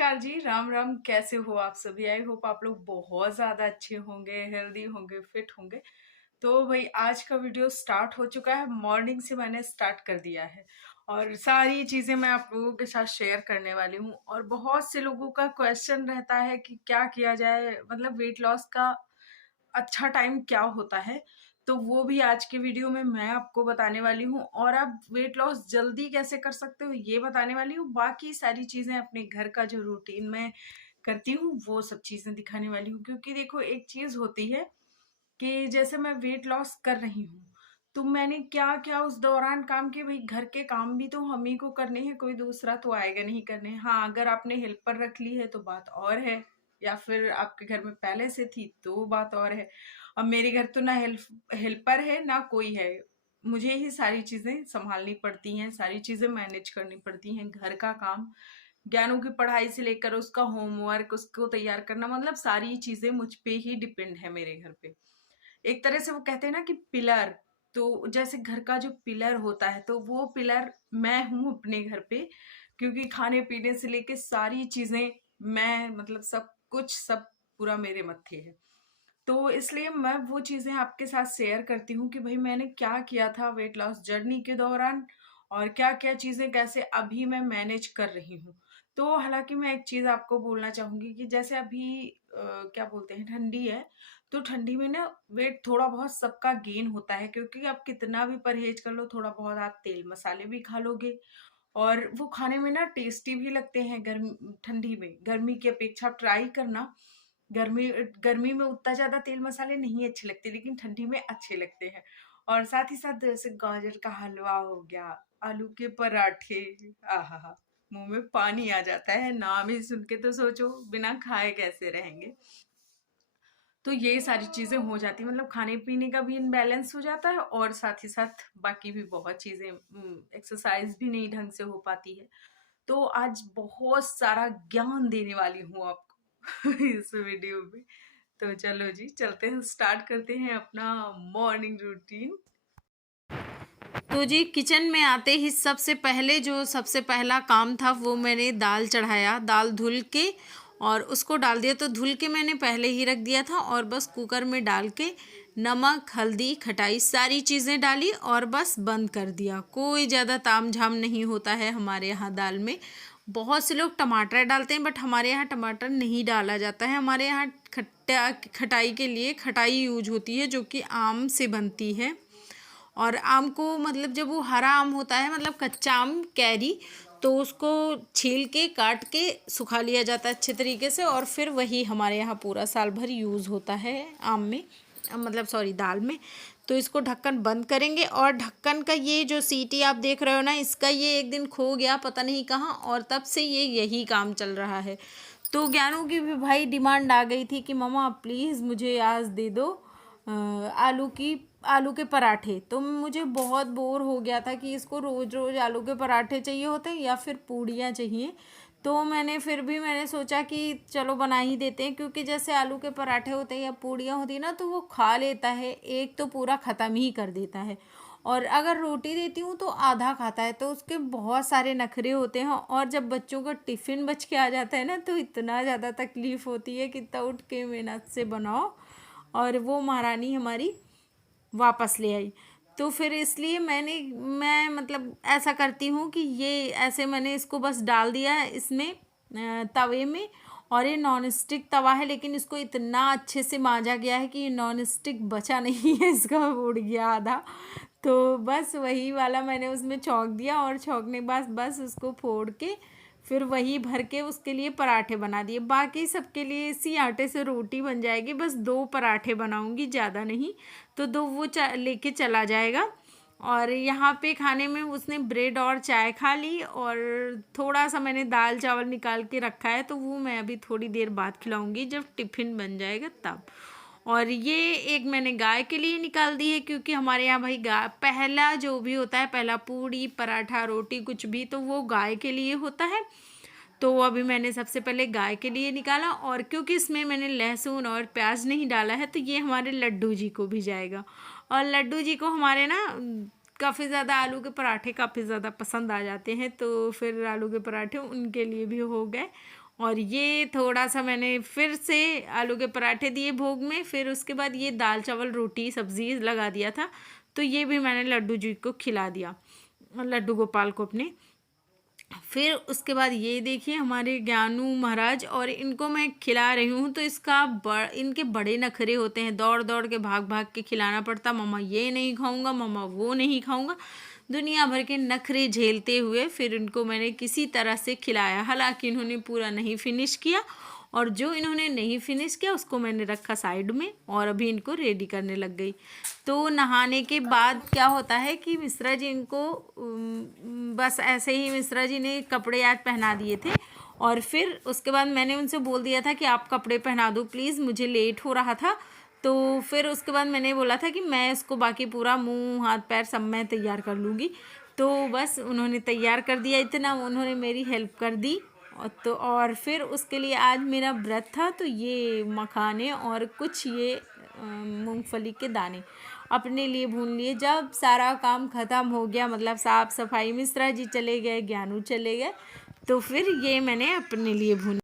नमस्कार जी, राम राम। कैसे हो आप सभी? आई होप आप लोग बहुत ज़्यादा अच्छे होंगे, हेल्दी होंगे, फिट होंगे। तो भाई आज का वीडियो स्टार्ट हो चुका है। मॉर्निंग से मैंने स्टार्ट कर दिया है और सारी चीज़ें मैं आप लोगों के साथ शेयर करने वाली हूँ। और बहुत से लोगों का क्वेश्चन रहता है कि क्या किया जाए, मतलब वेट लॉस का अच्छा टाइम क्या होता है। तो वो भी आज के वीडियो में मैं आपको बताने वाली हूँ और आप वेट लॉस जल्दी कैसे कर सकते हो ये बताने वाली हूँ। बाकी सारी चीज़ें अपने घर का जो रूटीन में करती हूँ वो सब चीज़ें दिखाने वाली हूँ। क्योंकि देखो एक चीज़ होती है कि जैसे मैं वेट लॉस कर रही हूँ तो मैंने क्या क्या उस दौरान काम किए। भाई घर के काम भी तो हम ही को करने हैं, कोई दूसरा तो आएगा नहीं करने। हाँ, अगर आपने हेल्पर रख ली है तो बात और है, या फिर आपके घर में पहले से थी तो बात और है। अब मेरे घर तो ना हेल्पर है ना कोई है, मुझे ही सारी चीजें संभालनी पड़ती हैं, सारी चीजें मैनेज करनी पड़ती हैं। घर का काम, ज्ञानों की पढ़ाई से लेकर उसका होमवर्क, उसको तैयार करना, मतलब सारी चीजें मुझ पे ही डिपेंड है मेरे घर पे। एक तरह से वो कहते हैं ना कि पिलर, तो जैसे घर का जो पिलर होता है तो वो पिलर मैं हूँ अपने घर पे। क्योंकि खाने पीने से लेके सारी चीजें मैं, मतलब सब कुछ सब पूरा मेरे मत्थे है। तो इसलिए मैं वो चीजें आपके साथ शेयर करती हूँ कि भाई मैंने क्या किया था वेट लॉस जर्नी के दौरान और क्या क्या चीजें कैसे अभी मैं मैनेज कर रही हूँ। तो हालांकि मैं एक चीज आपको बोलना चाहूंगी कि जैसे अभी क्या बोलते हैं, ठंडी है। तो ठंडी में ना वेट थोड़ा बहुत सबका गेन होता है, क्योंकि आप कितना भी परहेज कर लो, थोड़ा बहुत आप तेल मसाले भी खा लोगे और वो खाने में ना टेस्टी भी लगते हैं। गर्मी ठंडी में गर्मी की अपेक्षा आप ट्राई करना। गर्मी गर्मी में उतना ज्यादा तेल मसाले नहीं अच्छे लगते, लेकिन ठंडी में अच्छे लगते हैं। और साथ ही साथ जैसे गाजर का हलवा हो गया, आलू के पराठे, आहा, मुंह में पानी आ जाता है नाम ही सुन के। तो सोचो बिना खाए कैसे रहेंगे। तो ये सारी चीजें हो जाती, मतलब खाने पीने का भी इनबैलेंस हो जाता है और साथ ही साथ बाकी भी बहुत चीजें, एक्सरसाइज भी नहीं ढंग से हो पाती है। तो आज बहुत सारा ज्ञान देने वाली हूँ आपको इस वीडियो में। तो चलो जी, चलते हैं, स्टार्ट करते हैं अपना मॉर्निंग रूटीन। तो जी किचन में आते ही सबसे पहले जो सबसे पहला काम था वो मैंने दाल चढ़ाया। दाल धुल के और उसको डाल दिया। तो धुल के मैंने पहले ही रख दिया था और बस कुकर में डाल के नमक, हल्दी, खटाई सारी चीज़ें डाली और बस बंद कर दिया। कोई ज़्यादा ताम झाम नहीं होता है हमारे यहाँ दाल में। बहुत से लोग टमाटर डालते हैं बट हमारे यहाँ टमाटर नहीं डाला जाता है। हमारे यहाँ खटाई के लिए खटाई यूज होती है जो कि आम से बनती है। और आम को, मतलब जब वो हरा आम होता है, मतलब कच्चा आम, कैरी, तो उसको छील के काट के सुखा लिया जाता है अच्छे तरीके से और फिर वही हमारे यहाँ पूरा साल भर यूज़ होता है आम में, मतलब सॉरी दाल में। तो इसको ढक्कन बंद करेंगे और ढक्कन का ये जो सीटी आप देख रहे हो ना, इसका ये एक दिन खो गया पता नहीं कहाँ, और तब से ये यही काम चल रहा है। तो ज्ञानों की भी भाई डिमांड आ गई थी कि मम्मा प्लीज़ मुझे आज दे दो आलू के पराठे। तो मुझे बहुत बोर हो गया था कि इसको रोज़ रोज़ आलू के पराठे चाहिए होते हैं या फिर पूड़ियाँ चाहिए। तो मैंने सोचा कि चलो बना ही देते हैं, क्योंकि जैसे आलू के पराठे होते हैं या पूड़ियाँ होती हैं ना, तो वो खा लेता है एक तो पूरा ख़त्म ही कर देता है, और अगर रोटी देती हूँ तो आधा खाता है। तो उसके बहुत सारे नखरे होते हैं और जब बच्चों का टिफ़िन बच के आ जाता है ना, तो इतना ज़्यादा तकलीफ़ होती है कि तब उठ के मेहनत से बनाओ। और वो महारानी हमारी वापस ले आई। तो फिर इसलिए मैं मतलब ऐसा करती हूँ कि ये ऐसे मैंने इसको बस डाल दिया है इसमें तवे में। और ये नॉन स्टिक तवा है, लेकिन इसको इतना अच्छे से मांजा गया है कि ये नॉन स्टिक बचा नहीं है, इसका उड़ गया आधा। तो बस वही वाला मैंने उसमें छौंक दिया और छौंकने के बाद बस उसको फोड़ के फिर वही भर के उसके लिए पराठे बना दिए। बाकी सबके लिए इसी आटे से रोटी बन जाएगी, बस 2 पराठे बनाऊंगी, ज़्यादा नहीं। तो 2 वो लेके चला जाएगा। और यहाँ पे खाने में उसने ब्रेड और चाय खा ली और थोड़ा सा मैंने दाल चावल निकाल के रखा है, तो वो मैं अभी थोड़ी देर बाद खिलाऊंगी जब टिफ़िन बन जाएगा तब। और ये एक मैंने गाय के लिए निकाल दी है, क्योंकि हमारे यहाँ भाई गाय पहला जो भी होता है, पहला पूड़ी पराठा रोटी कुछ भी, तो वो गाय के लिए होता है। तो अभी मैंने सबसे पहले गाय के लिए निकाला, और क्योंकि इसमें मैंने लहसुन और प्याज नहीं डाला है तो ये हमारे लड्डू जी को भी जाएगा। और लड्डू जी को हमारे ना काफ़ी ज़्यादा आलू के पराठे काफ़ी ज़्यादा पसंद आ जाते हैं, तो फिर आलू के पराठे उनके लिए भी हो गए। और ये थोड़ा सा मैंने फिर से आलू के पराठे दिए भोग में, फिर उसके बाद ये दाल चावल रोटी सब्जी लगा दिया था, तो ये भी मैंने लड्डू जी को खिला दिया, लड्डू गोपाल को अपने। फिर उसके बाद ये देखिए हमारे ज्ञानू महाराज, और इनको मैं खिला रही हूँ तो इनके बड़े नखरे होते हैं, दौड़ दौड़ के भाग भाग के खिलाना पड़ता, मम्मा ये नहीं खाऊंगा, मम्मा वो नहीं खाऊंगा, दुनिया भर के नखरे झेलते हुए फिर इनको मैंने किसी तरह से खिलाया। हालांकि इन्होंने पूरा नहीं फिनिश किया, और जो इन्होंने नहीं फिनिश किया उसको मैंने रखा साइड में, और अभी इनको रेडी करने लग गई। तो नहाने के बाद क्या होता है कि मिश्रा जी इनको बस ऐसे ही मिश्रा जी ने कपड़े आज पहना दिए थे, और फिर उसके बाद मैंने उनसे बोल दिया था कि आप कपड़े पहना दो प्लीज़, मुझे लेट हो रहा था। तो फिर उसके बाद मैंने बोला था कि मैं इसको बाकी पूरा मुंह हाथ पैर सब मैं तैयार कर लूँगी। तो बस उन्होंने तैयार कर दिया, इतना उन्होंने मेरी हेल्प कर दी। और फिर उसके लिए आज मेरा व्रत था, तो ये मखाने और कुछ ये मूंगफली के दाने अपने लिए भून लिए। जब सारा काम ख़त्म हो गया, मतलब साफ़ सफाई, मिश्रा जी चले गए, ज्ञानू चले गए, तो फिर ये मैंने अपने लिए भून।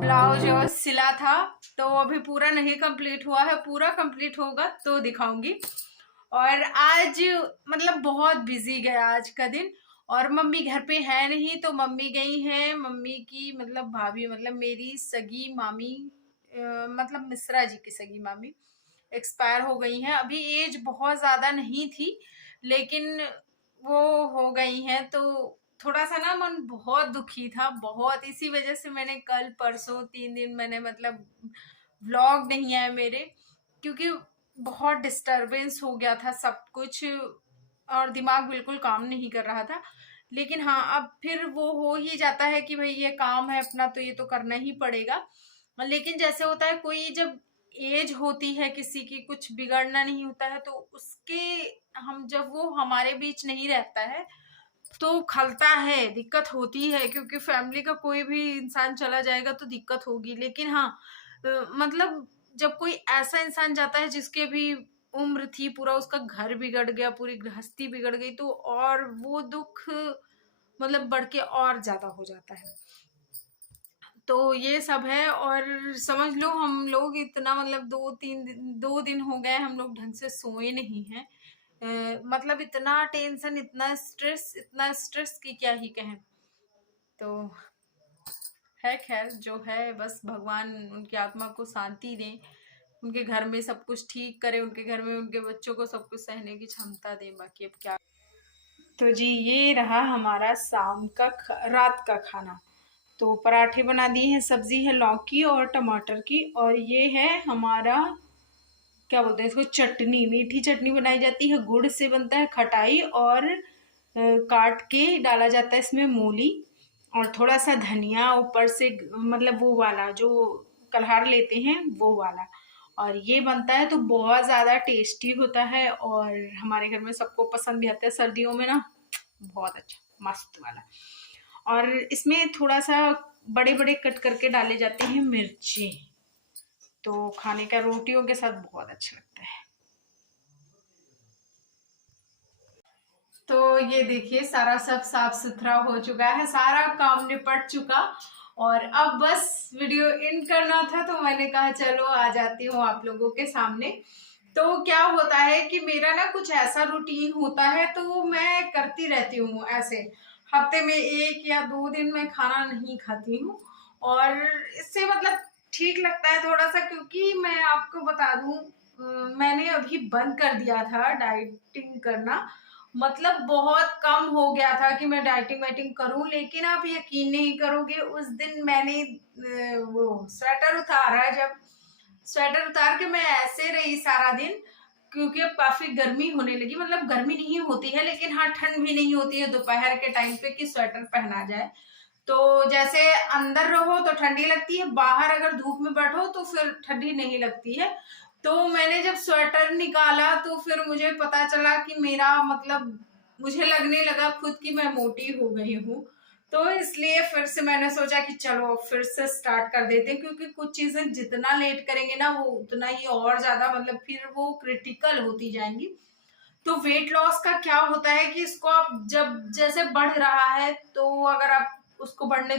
ब्लाउज और सिला था, तो अभी पूरा नहीं कंप्लीट हुआ है, पूरा कंप्लीट होगा तो दिखाऊंगी। और आज मतलब बहुत बिजी गया आज का दिन, और मम्मी घर पे है नहीं, तो मम्मी गई हैं, मम्मी की मतलब भाभी, मतलब मेरी सगी मामी, मतलब मिश्रा जी की सगी मामी एक्सपायर हो गई हैं। अभी एज बहुत ज़्यादा नहीं थी, लेकिन वो हो गई हैं, तो थोड़ा सा ना मन बहुत दुखी था, बहुत। इसी वजह से मैंने कल परसों 3 दिन मैंने मतलब व्लॉग नहीं आए मेरे, क्योंकि बहुत डिस्टरबेंस हो गया था सब कुछ, और दिमाग बिल्कुल काम नहीं कर रहा था। लेकिन हाँ, अब फिर वो हो ही जाता है कि भाई ये काम है अपना, तो ये तो करना ही पड़ेगा। लेकिन जैसे होता है, कोई जब एज होती है किसी की, कुछ बिगड़ना नहीं होता है, तो उसके हम जब वो हमारे बीच नहीं रहता है तो खलता है, दिक्कत होती है, क्योंकि फैमिली का कोई भी इंसान चला जाएगा तो दिक्कत होगी। लेकिन हाँ, मतलब जब कोई ऐसा इंसान जाता है जिसके भी उम्र थी, पूरा उसका घर बिगड़ गया, पूरी गृहस्थी बिगड़ गई, तो और वो दुख मतलब बढ़ के और ज्यादा हो जाता है। तो ये सब है, और समझ लो हम लोग इतना मतलब 2 दिन हो गए हम लोग ढंग से सोए नहीं हैं। मतलब इतना टेंशन, इतना स्ट्रेस की क्या ही कहें। तो है, खैर जो है, बस भगवान उनकी आत्मा को शांति दें, उनके घर में सब कुछ ठीक करे, उनके घर में उनके बच्चों को सब कुछ सहने की क्षमता दें, बाकी अब क्या। तो जी ये रहा हमारा रात का खाना। तो पराठे बना दिए हैं, सब्जी है लौकी और टमाटर की, और ये है हमारा क्या बोलते हैं इसको, चटनी, मीठी चटनी बनाई जाती है, गुड़ से बनता है, खटाई, और काट के डाला जाता है इसमें मूली, और थोड़ा सा धनिया ऊपर से, मतलब वो वाला जो कलहार लेते हैं वो वाला। और ये बनता है तो बहुत ज़्यादा टेस्टी होता है, और हमारे घर में सबको पसंद भी आता है सर्दियों में ना, बहुत अच्छा मस्त वाला। और इसमें थोड़ा सा बड़े बड़े कट करके डाले जाते हैं मिर्ची, तो खाने का रोटियों के साथ बहुत अच्छा लगता है। तो ये देखिए सारा सब साफ सुथरा हो चुका है, सारा काम निपट चुका, और अब बस वीडियो एंड करना था, तो मैंने कहा चलो आ जाती हूँ आप लोगों के सामने। तो क्या होता है कि मेरा ना कुछ ऐसा रूटीन होता है, तो मैं करती रहती हूँ ऐसे। हफ्ते में 1 या 2 दिन मैं खाना नहीं खाती हूँ, और इससे मतलब ठीक लगता है थोड़ा सा, क्योंकि मैं आपको बता दूं, मैंने अभी बंद कर दिया था डाइटिंग करना। मतलब बहुत कम हो गया था कि मैं डाइटिंग वाइटिंग करूं, लेकिन आप यकीन नहीं करोगे, उस दिन मैंने वो स्वेटर उतारा। जब स्वेटर उतार के मैं ऐसे रही सारा दिन, क्योंकि अब काफी गर्मी होने लगी। मतलब गर्मी नहीं होती है, लेकिन हाँ ठंड भी नहीं होती है दोपहर के टाइम पे कि स्वेटर पहना जाए। तो जैसे अंदर रहो तो ठंडी लगती है, बाहर अगर धूप में बैठो तो फिर ठंडी नहीं लगती है। तो मैंने जब स्वेटर निकाला तो फिर मुझे पता चला कि मेरा मतलब मुझे लगने लगा खुद की मैं मोटी हो गई हूँ। तो इसलिए फिर से मैंने सोचा कि चलो फिर से स्टार्ट कर देते हैं, क्योंकि कुछ चीजें जितना लेट करेंगे ना वो उतना ही और ज्यादा मतलब फिर वो क्रिटिकल होती जाएंगी। तो वेट लॉस का क्या होता है कि इसको आप जब जैसे बढ़ रहा है, तो अगर आप उसको बढ़ने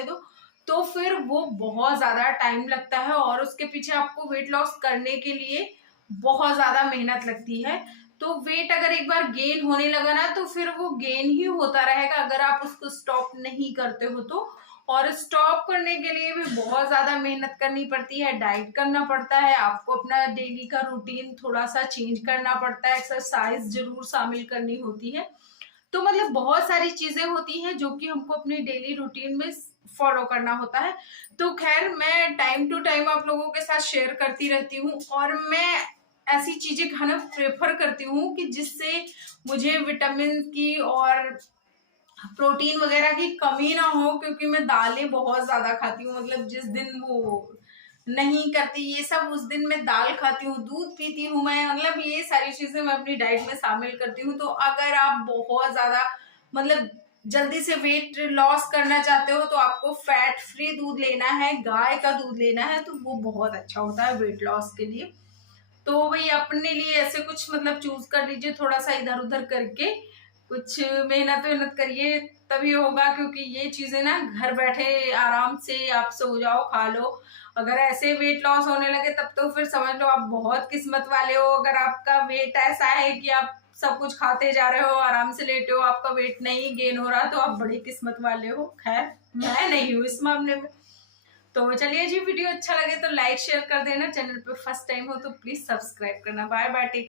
दो तो फिर वो बहुत ज्यादा टाइम लगता है, और उसके पीछे आपको वेट लॉस करने के लिए बहुत ज्यादा मेहनत लगती है। तो वेट अगर एक बार गेन होने लगा ना तो फिर वो गेन ही होता रहेगा, अगर आप उसको स्टॉप नहीं करते हो तो। और स्टॉप करने के लिए भी बहुत ज्यादा मेहनत करनी पड़ती है, डाइट करना पड़ता है आपको, अपना डेली का रूटीन थोड़ा सा चेंज करना पड़ता है, एक्सरसाइज जरूर शामिल करनी होती है। तो मतलब बहुत सारी चीजें होती हैं जो कि हमको अपनी डेली रूटीन में फॉलो करना होता है। तो खैर मैं टाइम टू टाइम आप लोगों के साथ शेयर करती रहती हूँ, और मैं ऐसी चीजें खाना प्रेफर करती हूँ कि जिससे मुझे विटामिन की और प्रोटीन वगैरह की कमी ना हो, क्योंकि मैं दालें बहुत ज्यादा खाती हूँ। मतलब जिस दिन वो नहीं करती ये सब, उस दिन मैं दाल खाती हूँ, दूध पीती हूँ मैं, मतलब ये सारी चीजें मैं अपनी डाइट में शामिल करती हूँ। तो अगर आप बहुत ज्यादा मतलब जल्दी से वेट लॉस करना चाहते हो तो आपको फैट फ्री दूध लेना है, गाय का दूध लेना है, तो वो बहुत अच्छा होता है वेट लॉस के लिए। तो वही अपने लिए ऐसे कुछ मतलब चूज कर लीजिए, थोड़ा सा इधर उधर करके कुछ मेहनत वेहनत करिए, तभी होगा। क्योंकि ये चीजें ना घर बैठे आराम से आप सो जाओ खा लो, अगर ऐसे वेट लॉस होने लगे तब तो फिर समझ लो आप बहुत किस्मत वाले हो। अगर आपका वेट ऐसा है कि आप सब कुछ खाते जा रहे हो, आराम से लेटे हो, आपका वेट नहीं गेन हो रहा, तो आप बड़ी किस्मत वाले हो। खैर मैं नहीं हूँ इस मामले में। तो चलिए जी, वीडियो अच्छा लगे तो लाइक शेयर कर देना, चैनल पे फर्स्ट टाइम हो तो प्लीज सब्सक्राइब करना। Bye bye.